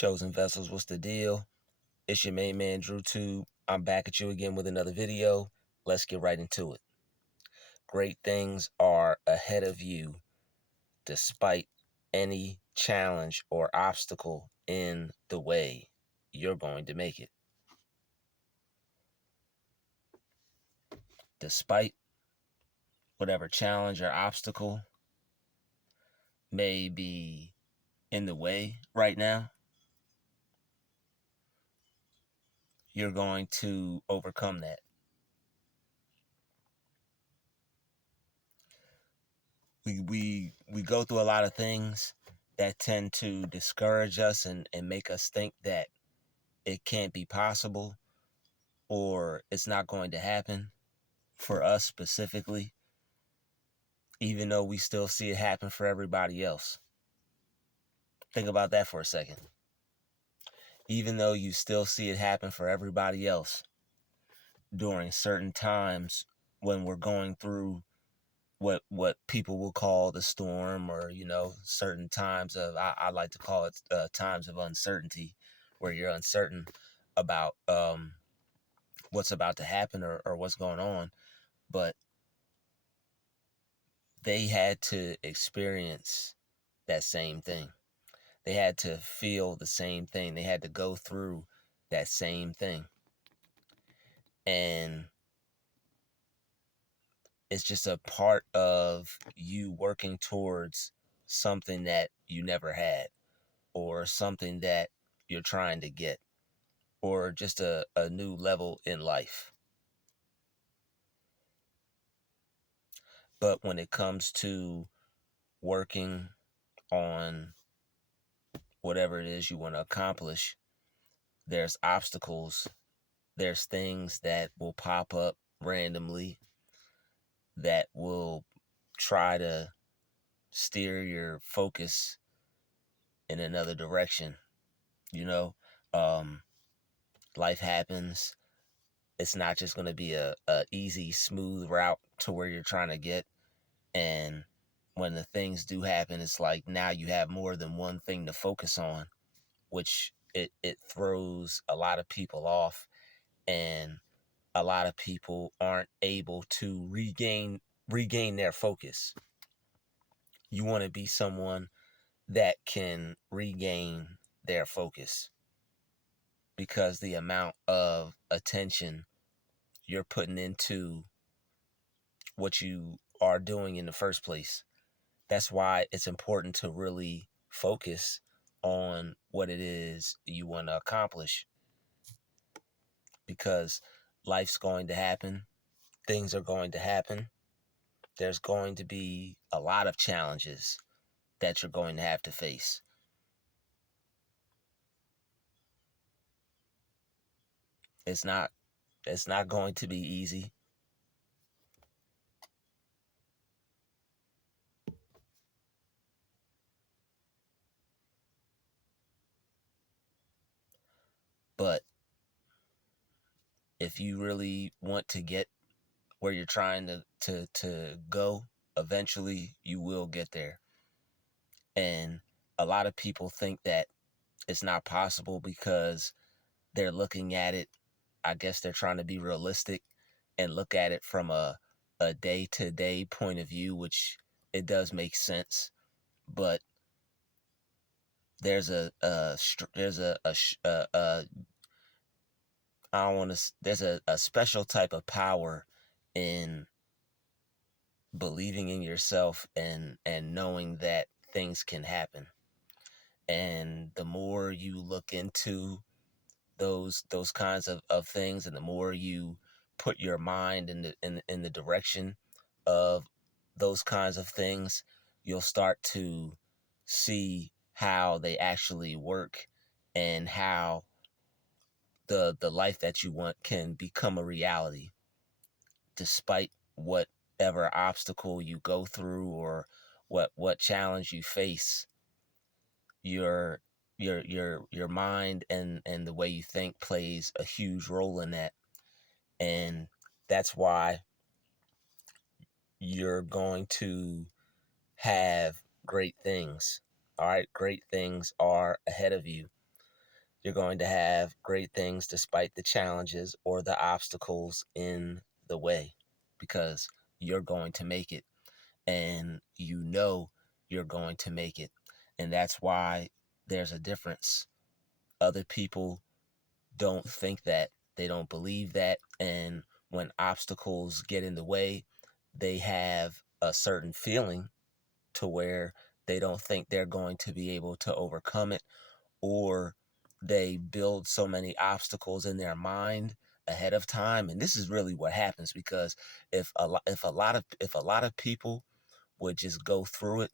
Chosen Vessels, what's the deal? It's your main man Drutube. I'm back at you again with another video. Let's get right into it. Great things are ahead of you despite any challenge or obstacle in the way. You're going to make it. Despite whatever challenge or obstacle may be in the way right now, you're going to overcome that. We go through a lot of things that tend to discourage us and make us think that it can't be possible or it's not going to happen for us specifically, even though we still see it happen for everybody else. Think about that for a second. Even though you still see it happen for everybody else during certain times when we're going through what people will call the storm, or certain times of I like to call it times of uncertainty, where you're uncertain about what's about to happen or what's going on. But they had to experience that same thing. They had to feel the same thing. They had to go through that same thing. And it's just a part of you working towards something that you never had, or something that you're trying to get, or just a new level in life. But when it comes to working on whatever it is you want to accomplish, there's obstacles, there's things that will pop up randomly that will try to steer your focus in another direction. Life happens. It's not just going to be a easy, smooth route to where you're trying to get. And when the things do happen, it's like now you have more than one thing to focus on, which it throws a lot of people off, and a lot of people aren't able to regain their focus. You want to be someone that can regain their focus, because the amount of attention you're putting into what you are doing in the first place. That's why it's important to really focus on what it is you want to accomplish, because life's going to happen. Things are going to happen. There's going to be a lot of challenges that you're going to have to face. It's not going to be easy. But if you really want to get where you're trying to go, eventually you will get there. And a lot of people think that it's not possible because they're looking at it, I guess they're trying to be realistic and look at it from a day-to-day point of view, which it does make sense. But there's there's a special type of power in believing in yourself and knowing that things can happen. And the more you look into those kinds of things, and the more you put your mind in the direction of those kinds of things, you'll start to see how they actually work, and how the life that you want can become a reality despite whatever obstacle you go through, or what challenge you face. Your mind and the way you think plays a huge role in that. And that's why you're going to have great things. All right, great things are ahead of you. You're going to have great things despite the challenges or the obstacles in the way, because you're going to make it, and you know you're going to make it. And that's why there's a difference. Other people don't think that, they don't believe that. And when obstacles get in the way, they have a certain feeling to where they don't think they're going to be able to overcome it, or they build so many obstacles in their mind ahead of time. And this is really what happens, because if a lot of people would just go through it,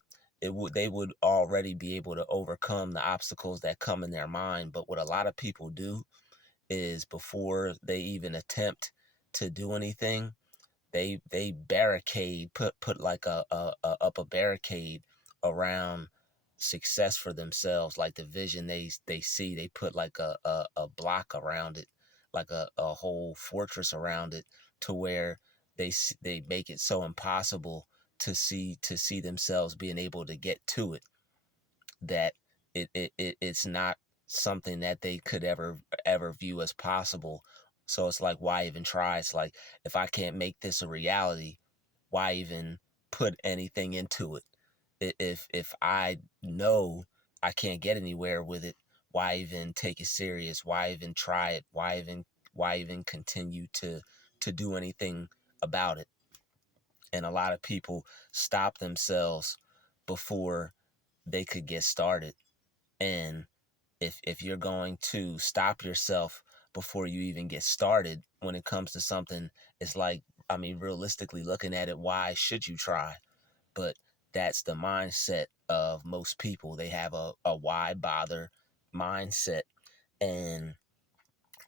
they would already be able to overcome the obstacles that come in their mind. But what a lot of people do is, before they even attempt to do anything, they barricade, put like a barricade around success for themselves, like the vision they see. They put like a block around it, like a whole fortress around it, to where they make it so impossible to see themselves being able to get to it, that it's not something that they could ever view as possible. So it's like, why even try? It's like, if I can't make this a reality, why even put anything into it? If I know I can't get anywhere with it, why even take it serious? Why even try it? Why even continue to do anything about it? And a lot of people stop themselves before they could get started. And if you're going to stop yourself before you even get started when it comes to something, it's like, I mean, realistically looking at it, why should you try? But that's the mindset of most people. They have a why bother mindset, and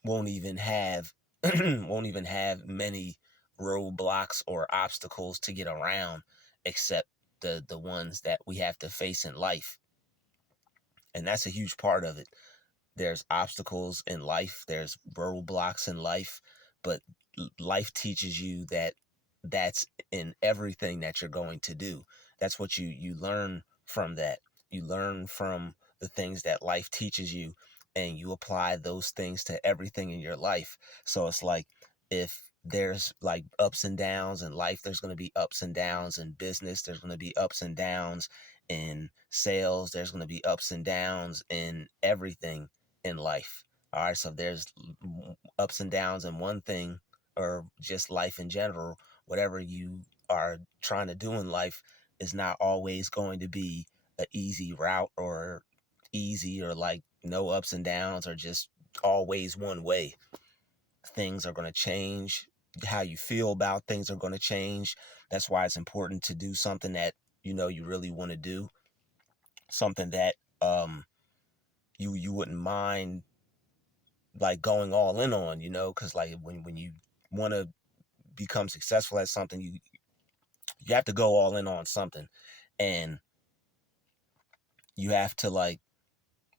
won't even have won't even have many roadblocks or obstacles to get around, except the ones that we have to face in life. And that's a huge part of it. There's obstacles in life, there's roadblocks in life, but life teaches you that that's in everything that you're going to do. That's what you learn from that. You learn from the things that life teaches you, and you apply those things to everything in your life. So it's like, if there's like ups and downs in life, there's going to be ups and downs in business, there's going to be ups and downs in sales, there's going to be ups and downs in everything in life. All right, so there's ups and downs in one thing, or just life in general. Whatever you are trying to do in life is not always going to be an easy route, or easy, or like no ups and downs, or just always one way. Things are going to change. How you feel about things are going to change. That's why it's important to do something that you really want to do, something that you wouldn't mind like going all in on, because like when you want to become successful at something, you have to go all in on something. And you have to like,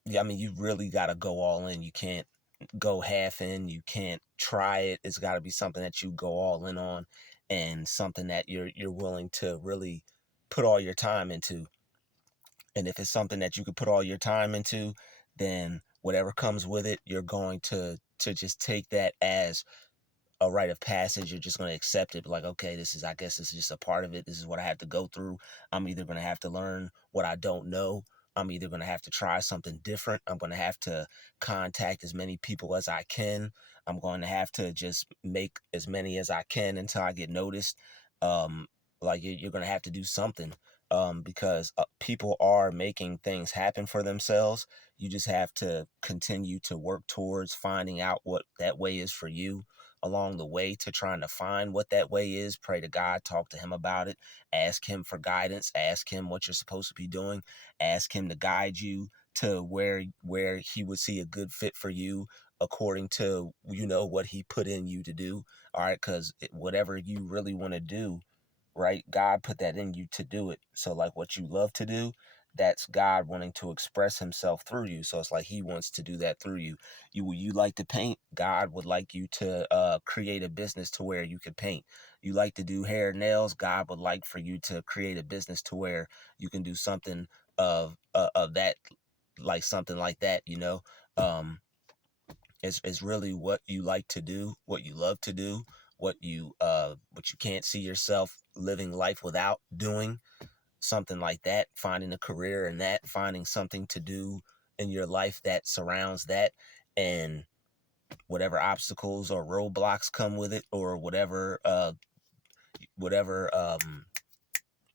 yeah, I mean, you really got to go all in. You can't go half in. You can't try it. It's got to be something that you go all in on, and something that you're willing to really put all your time into. And if it's something that you could put all your time into, then whatever comes with it, you're going to just take that as a rite of passage. You're just going to accept it. Like, okay, I guess this is just a part of it. This is what I have to go through. I'm either going to have to learn what I don't know. I'm either going to have to try something different. I'm going to have to contact as many people as I can. I'm going to have to just make as many as I can until I get noticed. Um, like you're going to have to do something, because people are making things happen for themselves. You just have to continue to work towards finding out what that way is for you. Along the way to trying to find what that way is, pray to God, talk to him about it, ask him for guidance, ask him what you're supposed to be doing, ask him to guide you to where he would see a good fit for you, according to what he put in you to do. All right, because whatever you really want to do, right, God put that in you to do it. So like what you love to do, that's God wanting to express himself through you. So it's like he wants to do that through you. You like to paint, God would like you to create a business to where you could paint. You like to do hair, nails, God would like for you to create a business to where you can do something of that, like something like that. It's really what you like to do, what you love to do, what you can't see yourself living life without doing, something like that, finding a career in that, finding something to do in your life that surrounds that, and whatever obstacles or roadblocks come with it, or whatever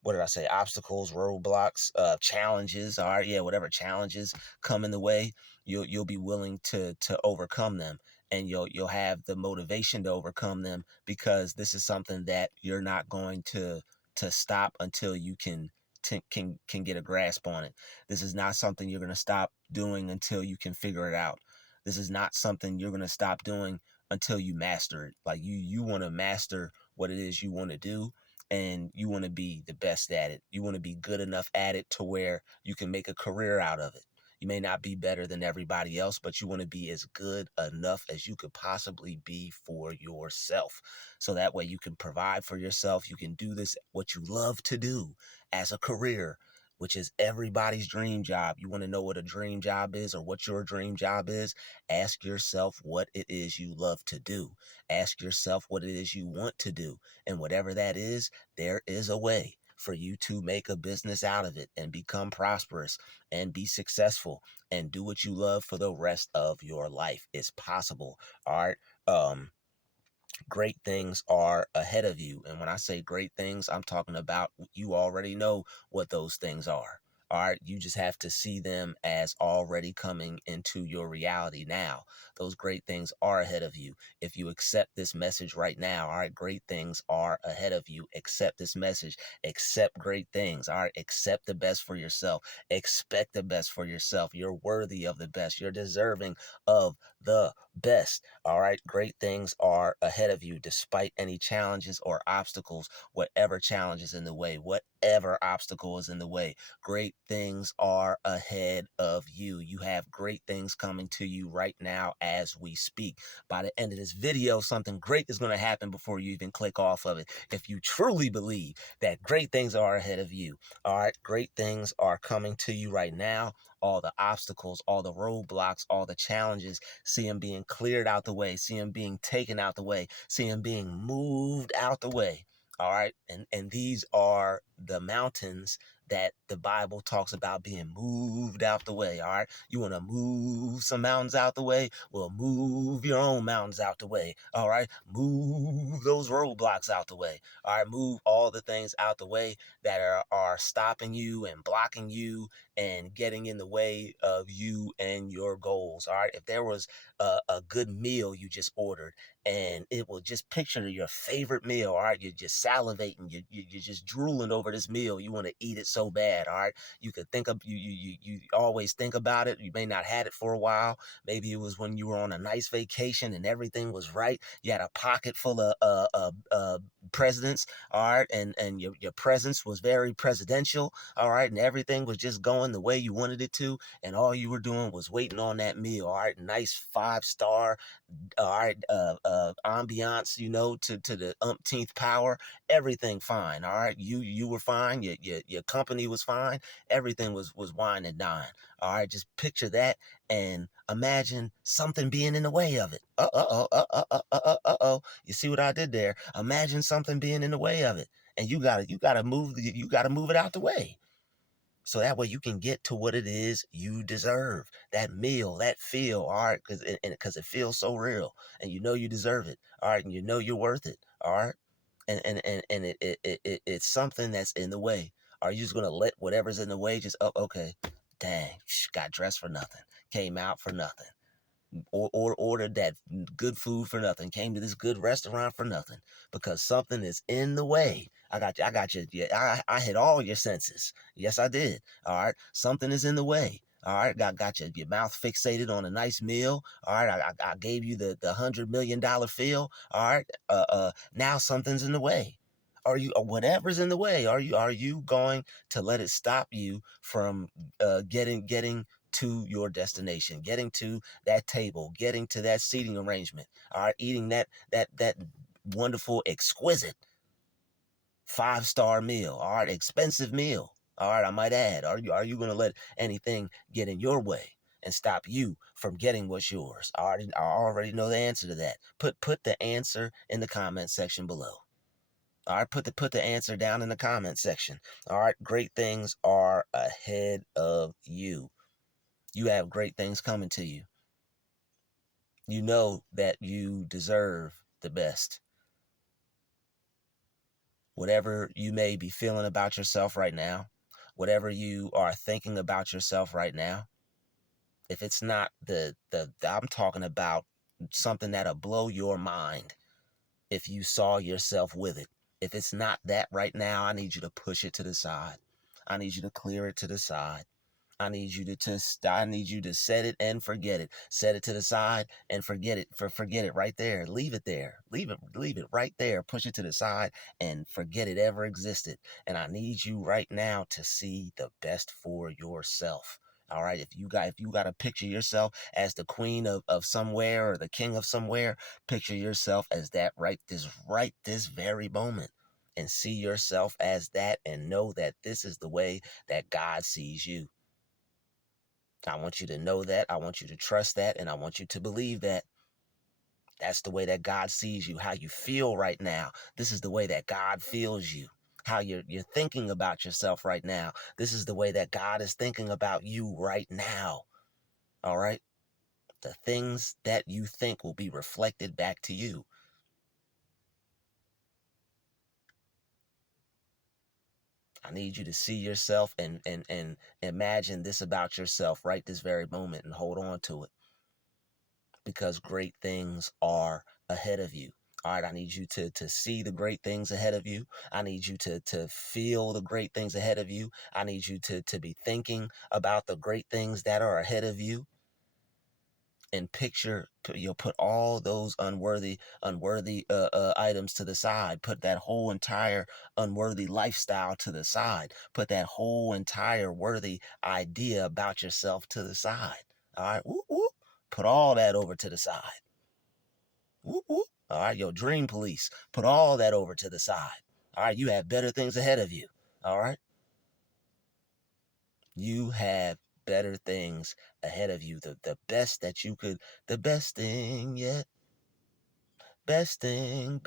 what did I say? Obstacles, roadblocks, challenges. All right, yeah, whatever challenges come in the way, you'll be willing to overcome them, and you'll have the motivation to overcome them, because this is something that you're not going to stop until you can get a grasp on it. This is not something you're going to stop doing until you can figure it out. This is not something you're going to stop doing until you master it. Like you want to master what it is you want to do, and you want to be the best at it. You want to be good enough at it to where you can make a career out of it. You may not be better than everybody else, but you want to be as good enough as you could possibly be for yourself. So that way you can provide for yourself. You can do this, what you love to do, as a career, which is everybody's dream job. You want to know what a dream job is, or what your dream job is? Ask yourself what it is you love to do. Ask yourself what it is you want to do. And whatever that is, there is a way for you to make a business out of it and become prosperous and be successful and do what you love for the rest of your life. It's possible. All right. Great things are ahead of you. And when I say great things, I'm talking about, you already know what those things are. All right. You just have to see them as already coming into your reality now. Those great things are ahead of you. If you accept this message right now, all right, great things are ahead of you. Accept this message. Accept great things. All right. Accept the best for yourself. Expect the best for yourself. You're worthy of the best. You're deserving of the best. All right. Great things are ahead of you, despite any challenges or obstacles, whatever challenge is in the way, whatever obstacle is in the way. Great things are ahead of you. You have great things coming to you right now as we speak. By the end of this video, something great is going to happen before you even click off of it. If you truly believe that great things are ahead of you, all right, great things are coming to you right now. All the obstacles, all the roadblocks, all the challenges, see them being cleared out the way, see them being taken out the way, see them being moved out the way. All right. And these are the mountains that the Bible talks about being moved out the way. All right. You want to move some mountains out the way? Well, move your own mountains out the way. All right. Move those roadblocks out the way. All right. Move all the things out the way that are stopping you and blocking you and getting in the way of you and your goals. All right. If there was a good meal you just ordered, and it will just picture your favorite meal. All right. You're just salivating. You're just drooling over this meal. You want to eat it so bad. All right. You could think of, you always think about it. You may not had it for a while. Maybe it was when you were on a nice vacation and everything was right. You had a pocket full of presidents. All right. And your presence was very presidential. All right. And everything was just going the way you wanted it to. And all you were doing was waiting on that meal. All right. Nice 5-star, all right, ambiance, to the umpteenth power, everything fine. All right. You were fine. Your company was fine. Everything was wine and dine. All right. Just picture that and imagine something being in the way of it. You see what I did there? Imagine something being in the way of it. And you gotta move it out the way. So that way you can get to what it is you deserve. That meal, that feel, all right, because it feels so real, and you know you deserve it, all right, and you know you're worth it, all right, and it's something that's in the way. Are you just gonna let whatever's in the way just, oh, okay, dang, got dressed for nothing, came out for nothing, or ordered that good food for nothing, came to this good restaurant for nothing, because something is in the way. I got you. Yeah, I hit all your senses. Yes, I did. All right, something is in the way. All right, got your mouth fixated on a nice meal. All right, I gave you the $100 million feel. All right, now something's in the way. Are you, or whatever's in the way? Are you going to let it stop you from getting to your destination, getting to that table, getting to that seating arrangement, all right, eating that wonderful, exquisite 5-star meal, all right, expensive meal, all right, I might add. Are you going to let anything get in your way? and stop you from getting what's yours? I already know the answer to that. Put the answer in the comment section below. All right, put the answer down in the comment section. All right, great things are ahead of you. You have great things coming to you. You know that you deserve the best. Whatever you may be feeling about yourself right now, whatever you are thinking about yourself right now, if it's not I'm talking about something that'll blow your mind if you saw yourself with it. If it's not that right now, I need you to push it to the side. I need you to clear it to the side. I need you to set it and forget it. Set it to the side and forget it. Forget it right there. Leave it there. Leave it right there. Push it to the side and forget it ever existed. And I need you right now to see the best for yourself. All right. If you got to picture yourself as the queen of somewhere or the king of somewhere, picture yourself as that right this very moment. And see yourself as that and know that this is the way that God sees you. I want you to know that. I want you to trust that. And I want you to believe that. That's the way that God sees you. How you feel right now. This is the way that God feels you. How you're thinking about yourself right now. This is the way that God is thinking about you right now. All right? The things that you think will be reflected back to you. I need you to see yourself and imagine this about yourself right this very moment and hold on to it. Because great things are ahead of you. All right, I need you to see the great things ahead of you. I need you to feel the great things ahead of you. I need you to be thinking about the great things that are ahead of you. And picture, you'll put all those unworthy items to the side. Put that whole entire unworthy lifestyle to the side. Put that whole entire worthy idea about yourself to the side. All right, whoop, whoop. Put all that over to the side. Whoop, whoop. All right, your dream police. Put all that over to the side. All right, you have better things ahead of you. All right, you have better things ahead of you. The best that you could, the best thing yet. Best thing.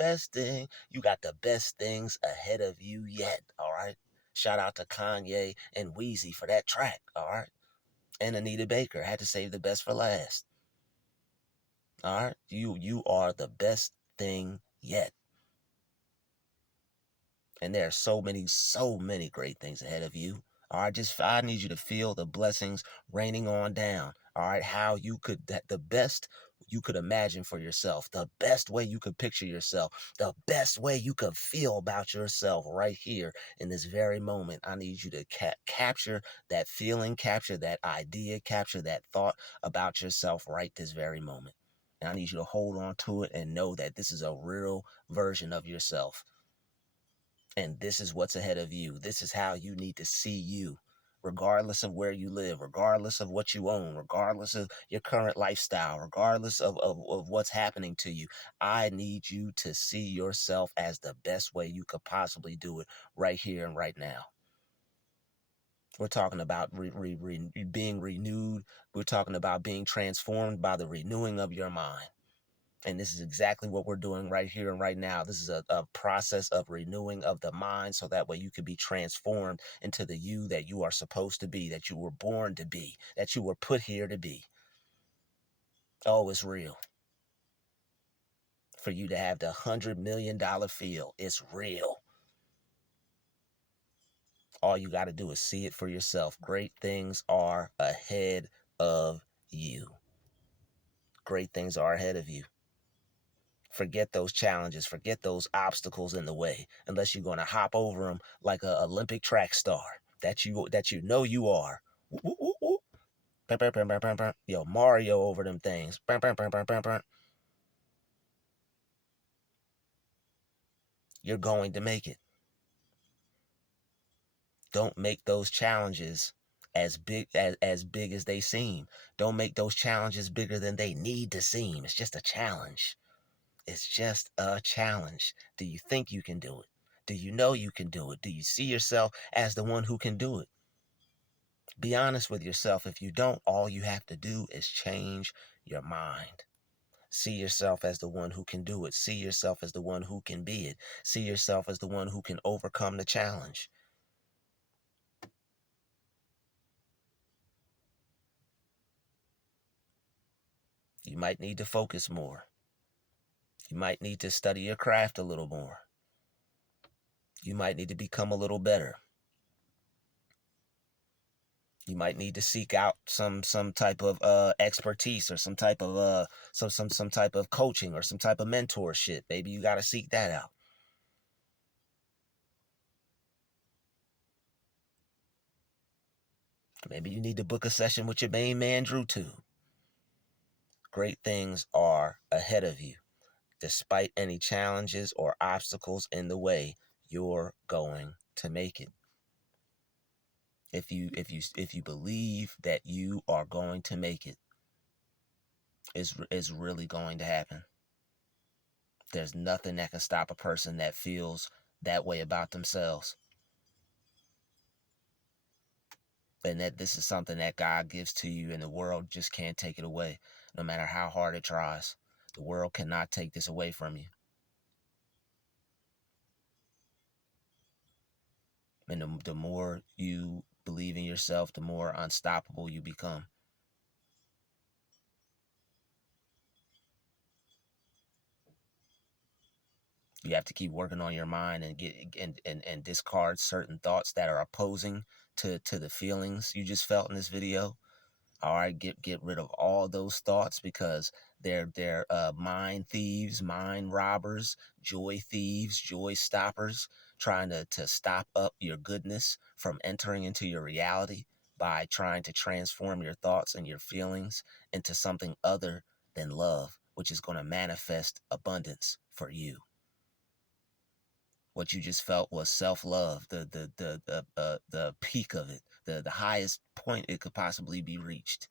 You got the best things ahead of you yet. All right. Shout out to Kanye and Weezy for that track. All right. And Anita Baker had to save the best for last. All right. You are the best thing yet. And there are so many great things ahead of you. All right, I need you to feel the blessings raining on down. All right, how you could, the best you could imagine for yourself, the best way you could picture yourself, the best way you could feel about yourself right here in this very moment. I need you to capture that feeling, capture that idea, capture that thought about yourself right this very moment. And I need you to hold on to it and know that this is a real version of yourself. And this is what's ahead of you. This is how you need to see you, regardless of where you live, regardless of what you own, regardless of your current lifestyle, regardless of what's happening to you. I need you to see yourself as the best way you could possibly do it right here and right now. We're talking about being renewed. We're talking about being transformed by the renewing of your mind. And this is exactly what we're doing right here and right now. This is a process of renewing of the mind so that way you can be transformed into the you that you are supposed to be, that you were born to be, that you were put here to be. Oh, it's real. For you to have the $100 million feel, it's real. All you got to do is see it for yourself. Great things are ahead of you. Great things are ahead of you. Forget those challenges, forget those obstacles in the way, unless you're going to hop over them like an Olympic track star that you know you are. Woo, woo, woo. Yo, Mario over them things. You're going to make it. Don't make those challenges as big as they seem. Don't make those challenges bigger than they need to seem. It's just a challenge. It's just a challenge. Do you think you can do it? Do you know you can do it? Do you see yourself as the one who can do it? Be honest with yourself. If you don't, all you have to do is change your mind. See yourself as the one who can do it. See yourself as the one who can be it. See yourself as the one who can overcome the challenge. You might need to focus more. You might need to study your craft a little more. You might need to become a little better. You might need to seek out some type of expertise, or some type of some type of coaching, or some type of mentorship. Maybe you got to seek that out. Maybe you need to book a session with your main man Drutube. Great things are ahead of you. Despite any challenges or obstacles in the way, you're going to make it. If you believe that you are going to make it, it's really going to happen. There's nothing that can stop a person that feels that way about themselves. And that this is something that God gives to you, and the world just can't take it away, no matter how hard it tries. The world cannot take this away from you. And the more you believe in yourself, the more unstoppable you become. You have to keep working on your mind and get and discard certain thoughts that are opposing to the feelings you just felt in this video. All right, get rid of all those thoughts, because they're mind thieves, mind robbers, joy thieves, joy stoppers, trying to stop up your goodness from entering into your reality by trying to transform your thoughts and your feelings into something other than love, which is going to manifest abundance for you. What you just felt was self-love, the peak of it, the highest point it could possibly be reached.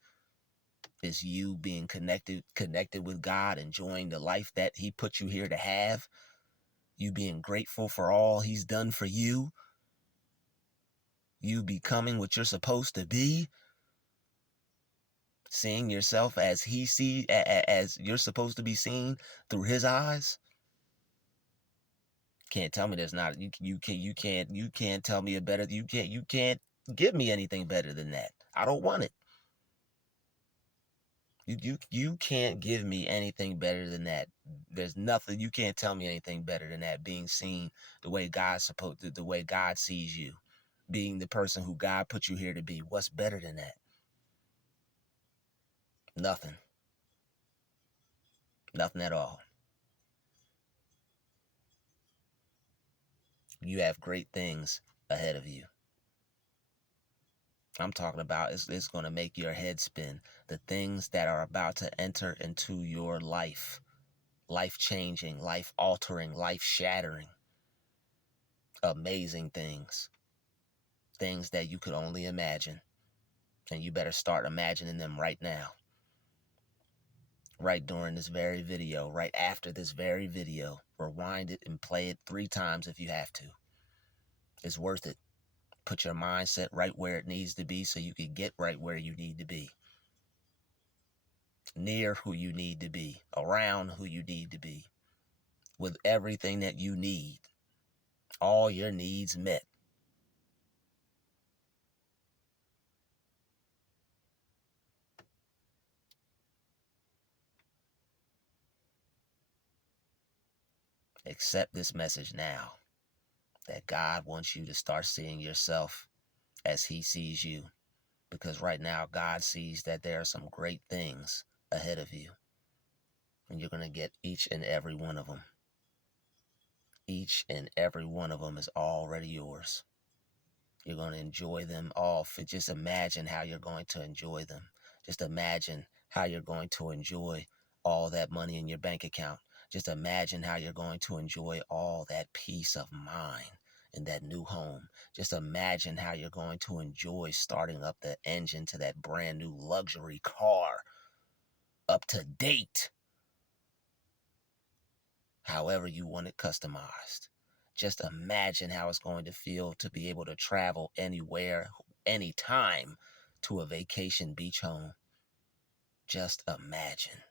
Is you being connected with God, enjoying the life that he put you here to have, you being grateful for all he's done for you, you becoming what you're supposed to be, seeing yourself as he sees, as you're supposed to be seen through his eyes. Can't tell me there's not, you can't tell me a better, you can't give me anything better than that. I don't want it. You can't give me anything better than that. There's nothing, you can't tell me anything better than that. Being seen the way God's supposed to, the way God sees you, being the person who God put you here to be. What's better than that? Nothing. Nothing at all. You have great things ahead of you. I'm talking about, it's going to make your head spin. The things that are about to enter into your life, life changing, life altering, life shattering, amazing things. Things that you could only imagine. And you better start imagining them right now. Right during this very video, right after this very video. Rewind it and play it 3 times if you have to. It's worth it. Put your mindset right where it needs to be so you can get right where you need to be. Near who you need to be. Around who you need to be. With everything that you need. All your needs met. Accept this message now. That God wants you to start seeing yourself as he sees you. Because right now, God sees that there are some great things ahead of you. And you're going to get each and every one of them. Each and every one of them is already yours. You're going to enjoy them all. Just imagine how you're going to enjoy them. Just imagine how you're going to enjoy all that money in your bank account. Just imagine how you're going to enjoy all that peace of mind in that new home. Just imagine how you're going to enjoy starting up the engine to that brand new luxury car, up to date, however you want it customized. Just imagine how it's going to feel to be able to travel anywhere, anytime, to a vacation beach home. Just imagine.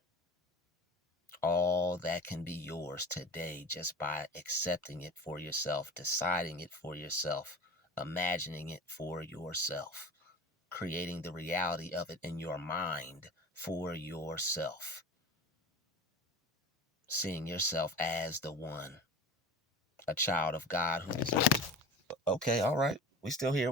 All that can be yours today just by accepting it for yourself, deciding it for yourself, imagining it for yourself, creating the reality of it in your mind for yourself, seeing yourself as the one, a child of God who deserves. Okay, all right, we still here.